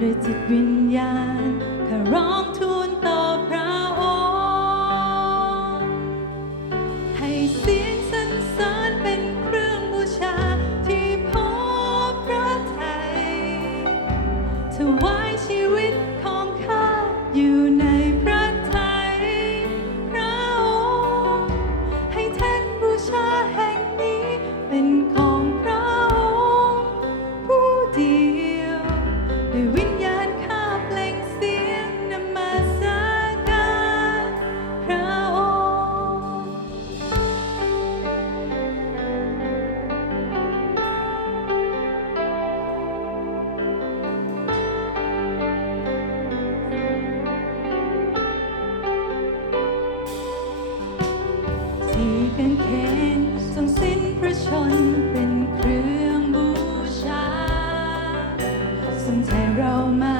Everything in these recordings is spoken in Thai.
ด้วยจิตวิญญาณข้าร้องทูลต่อ กางเขนทรงสิ้นพระชนเป็นเครื่องบูชาทรงไถ่เรามา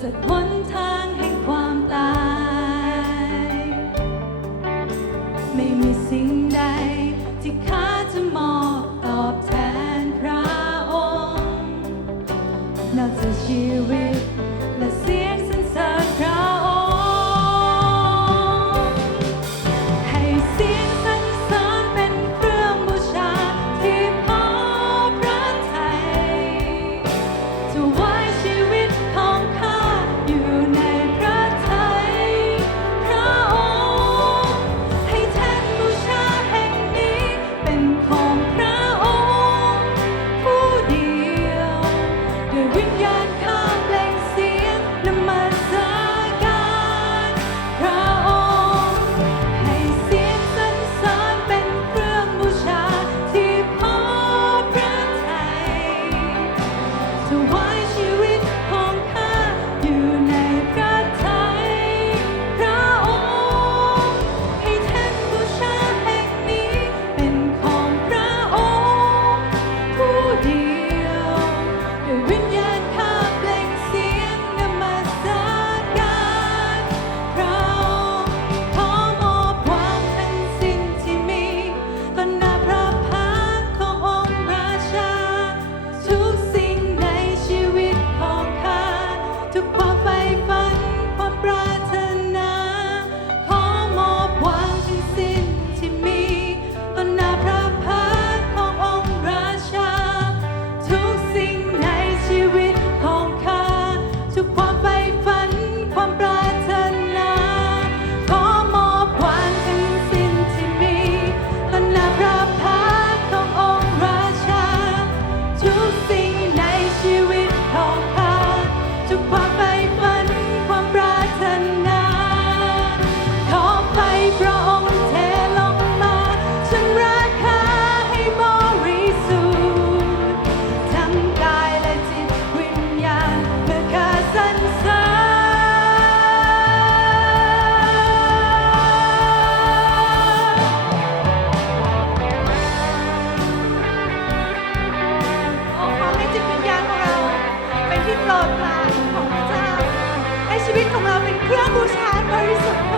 สักหนทางแห่งความตาย ไม่มีสิ่งใดที่ข้าจะมอบตอบแทนพระองค์นอกจากชีวิต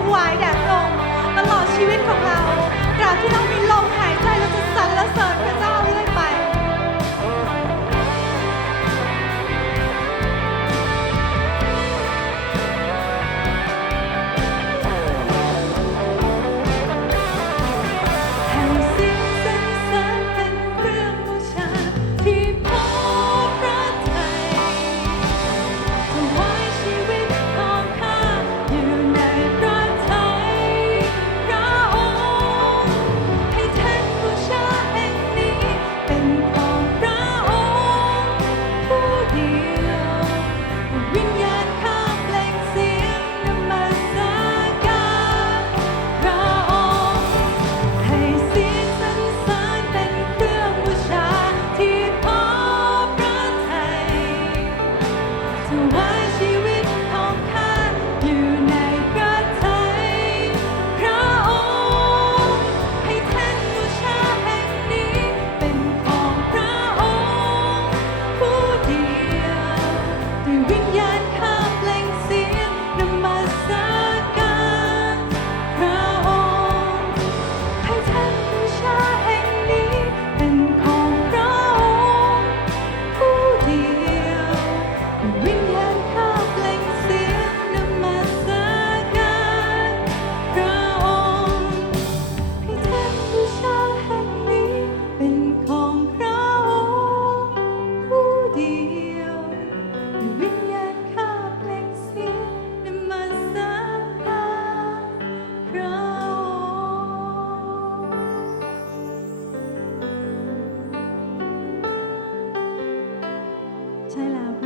ถวายแด่พระองค์ตลอดชีวิตของเราตราบที่เรามีลมหายใจเราจะ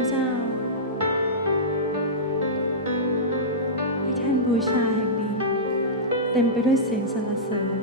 ระเจ้า ให้แท่นบูชาแห่งนี้ เต็มไปด้วยเสียงสรรเสริญ